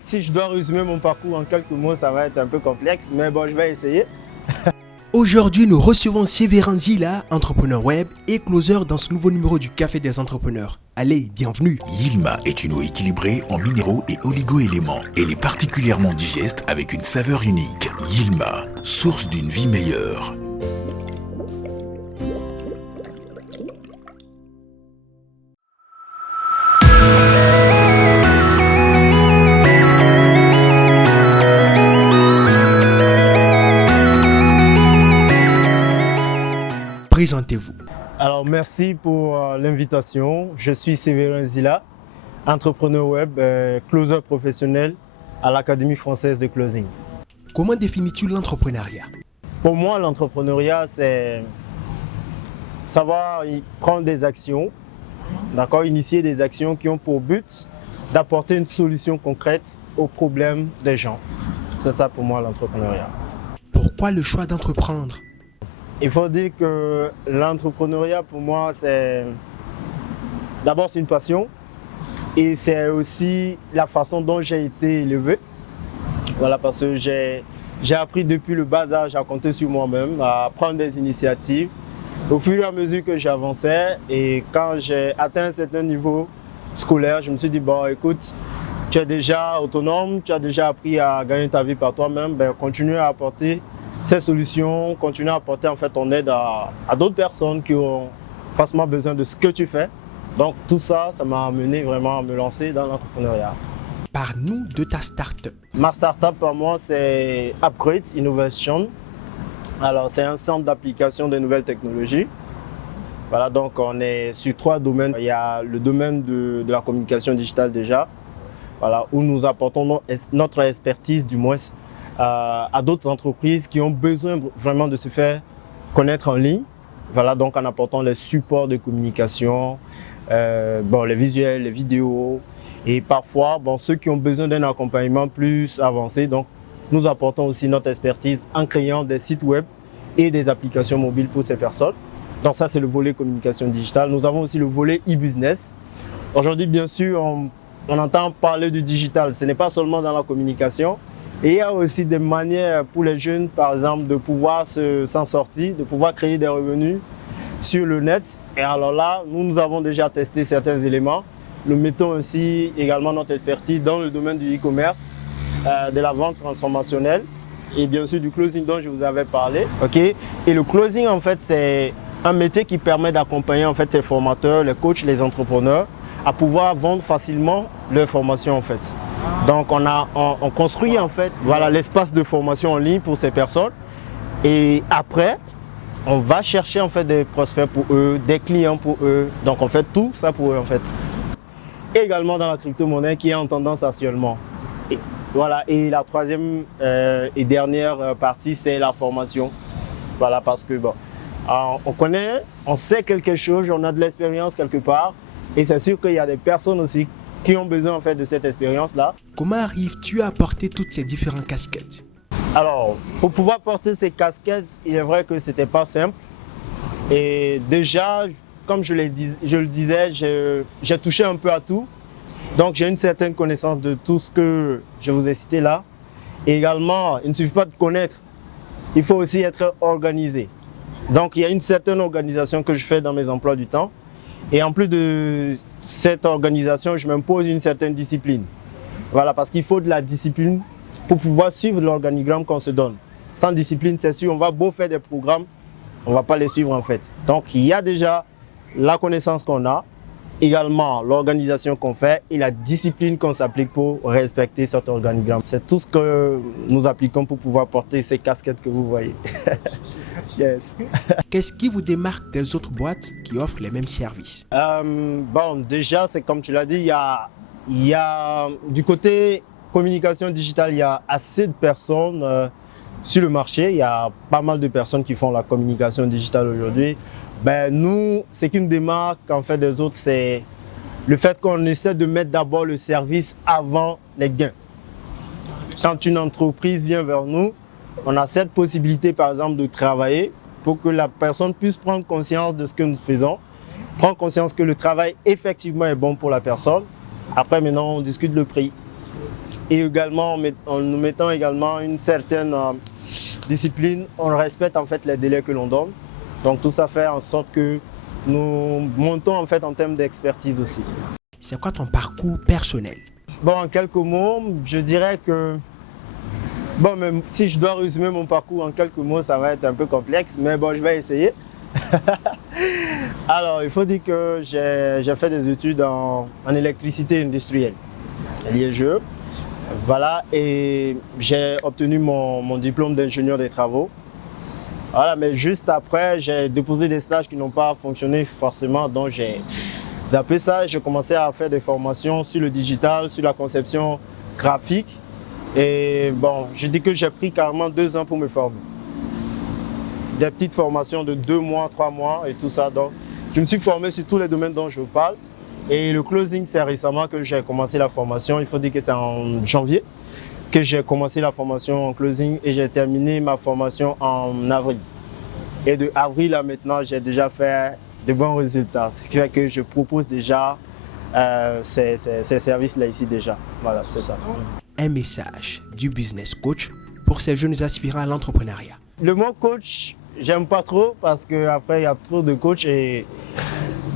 si je dois résumer mon parcours en quelques mots, ça va être un peu complexe, mais bon, je vais essayer. Aujourd'hui, nous recevons Sévérin Zila, entrepreneur web et closer dans ce nouveau numéro du Café des entrepreneurs. Allez, bienvenue. Yilma est une eau équilibrée en minéraux et oligo-éléments. Elle est particulièrement digeste avec une saveur unique. Yilma, source d'une vie meilleure. Présentez-vous. Alors, merci pour l'invitation. Je suis Sévérin Zila, entrepreneur web, closer professionnel à l'Académie française de closing. Comment définis-tu l'entrepreneuriat? Pour moi, l'entrepreneuriat, c'est savoir prendre des actions, d'accord, initier des actions qui ont pour but d'apporter une solution concrète aux problèmes des gens. C'est ça pour moi l'entrepreneuriat. Pourquoi le choix d'entreprendre? Il faut dire que l'entrepreneuriat pour moi, c'est d'abord c'est une passion et c'est aussi la façon dont j'ai été élevé. Voilà, parce que j'ai appris depuis le bas âge à compter sur moi-même, à prendre des initiatives. Au fur et à mesure que j'avançais et quand j'ai atteint un certain niveau scolaire, je me suis dit, bon écoute, tu es déjà autonome, tu as déjà appris à gagner ta vie par toi-même, ben, continue à apporter ces solutions, continue à apporter en fait ton aide à d'autres personnes qui ont forcément besoin de ce que tu fais. Donc tout ça, ça m'a amené vraiment à me lancer dans l'entrepreneuriat. Parle-nous de ta start-up. Ma start-up pour moi, c'est Upgrade Innovation. Alors c'est un centre d'application des nouvelles technologies. Voilà, donc on est sur 3 domaines. Il y a le domaine de la communication digitale déjà, voilà, où nous apportons notre expertise du moins à d'autres entreprises qui ont besoin vraiment de se faire connaître en ligne. Voilà, donc en apportant les supports de communication, les visuels, les vidéos et parfois ceux qui ont besoin d'un accompagnement plus avancé. Donc nous apportons aussi notre expertise en créant des sites web et des applications mobiles pour ces personnes. Donc ça c'est le volet communication digitale. Nous avons aussi le volet e-business. Aujourd'hui bien sûr on entend parler du digital, ce n'est pas seulement dans la communication. Et il y a aussi des manières pour les jeunes, par exemple, de pouvoir s'en sortir, de pouvoir créer des revenus sur le net. Et alors là, nous avons déjà testé certains éléments. Nous mettons aussi également notre expertise dans le domaine du e-commerce, de la vente transformationnelle et bien sûr du closing dont je vous avais parlé. Okay. Et le closing, en fait, c'est un métier qui permet d'accompagner en fait, ces formateurs, les coachs, les entrepreneurs à pouvoir vendre facilement leurs formations en fait. Donc on construit en fait l'espace de formation en ligne pour ces personnes et après on va chercher en fait des prospects pour eux, des clients pour eux. Donc on fait tout ça pour eux en fait. Et également dans la crypto-monnaie qui est en tendance actuellement. Et, voilà, et la troisième et dernière partie c'est la formation. Voilà, parce que on connaît, on sait quelque chose, on a de l'expérience quelque part et c'est sûr qu'il y a des personnes aussi qui ont besoin en fait de cette expérience-là. Comment arrives-tu à porter toutes ces différentes casquettes? Alors, pour pouvoir porter ces casquettes, il est vrai que c'était pas simple. Et déjà, comme je le disais, j'ai touché un peu à tout. Donc, j'ai une certaine connaissance de tout ce que je vous ai cité là. Et également, il ne suffit pas de connaître, il faut aussi être organisé. Donc, il y a une certaine organisation que je fais dans mes emplois du temps. Et en plus de cette organisation, je m'impose une certaine discipline. Voilà, parce qu'il faut de la discipline pour pouvoir suivre l'organigramme qu'on se donne. Sans discipline, c'est sûr, on va beau faire des programmes, on ne va pas les suivre en fait. Donc il y a déjà la connaissance qu'on a, également l'organisation qu'on fait et la discipline qu'on s'applique pour respecter cet organigramme. C'est tout ce que nous appliquons pour pouvoir porter ces casquettes que vous voyez. Yes. Qu'est-ce qui vous démarque des autres boîtes qui offrent les mêmes services? Déjà, c'est comme tu l'as dit, il y a du côté communication digitale, il y a assez de personnes sur le marché. Il y a pas mal de personnes qui font la communication digitale aujourd'hui. Nous, c'est qu'une démarque en fait des autres, c'est le fait qu'on essaie de mettre d'abord le service avant les gains. Quand une entreprise vient vers nous, on a cette possibilité par exemple de travailler pour que la personne puisse prendre conscience de ce que nous faisons, prendre conscience que le travail effectivement est bon pour la personne. Après maintenant on discute le prix. et également en nous mettant également une certaine discipline, on respecte en fait les délais que l'on donne. Donc tout ça fait en sorte que nous montons en fait en termes d'expertise aussi. C'est quoi ton parcours personnel? Bon, en quelques mots, je dirais que bon, même si je dois résumer mon parcours en quelques mots, ça va être un peu complexe, mais bon, je vais essayer. Alors, il faut dire que j'ai fait des études en électricité industrielle, l'IEGE. Voilà, et j'ai obtenu mon diplôme d'ingénieur des travaux. Voilà, mais juste après, j'ai déposé des stages qui n'ont pas fonctionné forcément, donc j'ai zappé ça et j'ai commencé à faire des formations sur le digital, sur la conception graphique. Et bon, je dis que j'ai pris carrément 2 ans pour me former. Des petites formations de 2 mois, 3 mois et tout ça. Donc, je me suis formé sur tous les domaines dont je vous parle. Et le closing, c'est récemment que j'ai commencé la formation. Il faut dire que c'est en janvier que j'ai commencé la formation en closing et j'ai terminé ma formation en avril. Et de avril à maintenant, j'ai déjà fait de bons résultats. Ce qui fait que je propose déjà ces services-là ici déjà. Voilà, c'est ça. Un message du business coach pour ces jeunes aspirants à l'entrepreneuriat. Le mot coach, j'aime pas trop parce qu'après, il y a trop de coachs et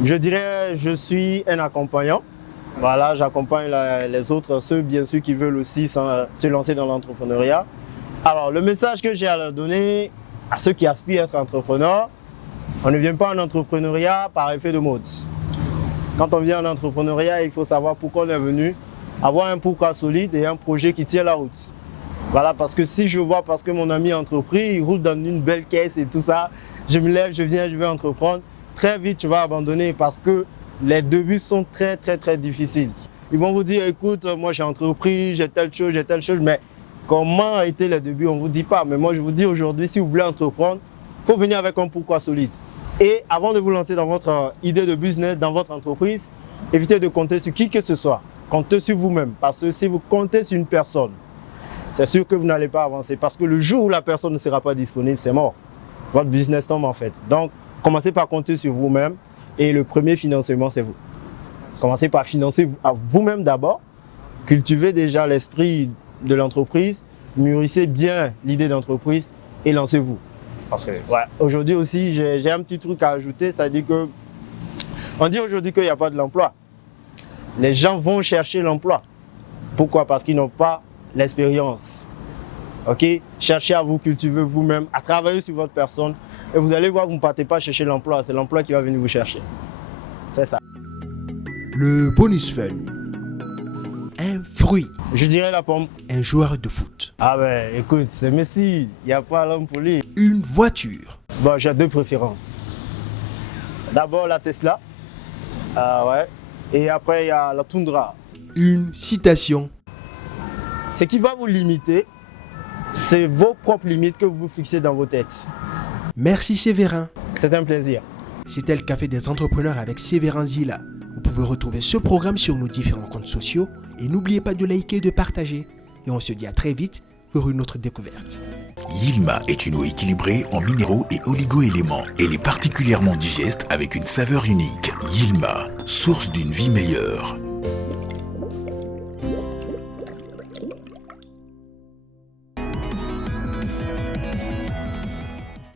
je dirais je suis un accompagnant. Voilà, j'accompagne les autres, ceux bien sûr qui veulent aussi se lancer dans l'entrepreneuriat. Alors, le message que j'ai à leur donner à ceux qui aspirent à être entrepreneurs, on ne vient pas en entrepreneuriat par effet de mode. Quand on vient en entrepreneuriat, il faut savoir pourquoi on est venu, avoir un pourquoi solide et un projet qui tient la route. Voilà, parce que si je vois, parce que mon ami a entrepris, il roule dans une belle caisse et tout ça, je me lève, je viens, je vais entreprendre, très vite tu vas abandonner parce que les débuts sont très difficiles. Ils vont vous dire, écoute, moi j'ai entrepris, j'ai telle chose, mais comment a été les débuts, on ne vous dit pas. Mais moi je vous dis aujourd'hui, si vous voulez entreprendre, il faut venir avec un pourquoi solide. Et avant de vous lancer dans votre idée de business, dans votre entreprise, évitez de compter sur qui que ce soit. Comptez sur vous-même, parce que si vous comptez sur une personne, c'est sûr que vous n'allez pas avancer. Parce que le jour où la personne ne sera pas disponible, c'est mort. Votre business tombe en fait. Donc, commencez par compter sur vous-même. Et le premier financement, c'est vous. Commencez par financer à vous-même d'abord. Cultivez déjà l'esprit de l'entreprise. Mûrissez bien l'idée d'entreprise et lancez-vous. Parce que aujourd'hui aussi, j'ai un petit truc à ajouter. C'est-à-dire que on dit aujourd'hui qu'il n'y a pas de l'emploi. Les gens vont chercher l'emploi. Pourquoi? Parce qu'ils n'ont pas l'expérience. Ok? Cherchez à vous cultiver vous-même, à travailler sur votre personne. Et vous allez voir, vous ne partez pas chercher l'emploi. C'est l'emploi qui va venir vous chercher. C'est ça. Le bonus fun. Un fruit. Je dirais la pomme. Un joueur de foot. Ah ben, écoute, c'est Messi. Il n'y a pas l'homme pour lui. Une voiture. Bon, j'ai 2 préférences. D'abord, la Tesla. Ouais. Et après, il y a la Tundra. Une citation. Ce qui va vous limiter, c'est vos propres limites que vous fixez dans vos têtes. Merci Sévérin. C'est un plaisir. C'était le Café des entrepreneurs avec Sévérin Zila. Vous pouvez retrouver ce programme sur nos différents comptes sociaux et n'oubliez pas de liker et de partager. Et on se dit à très vite pour une autre découverte. Yilma est une eau équilibrée en minéraux et oligo-éléments. Elle est particulièrement digeste avec une saveur unique. Yilma, source d'une vie meilleure.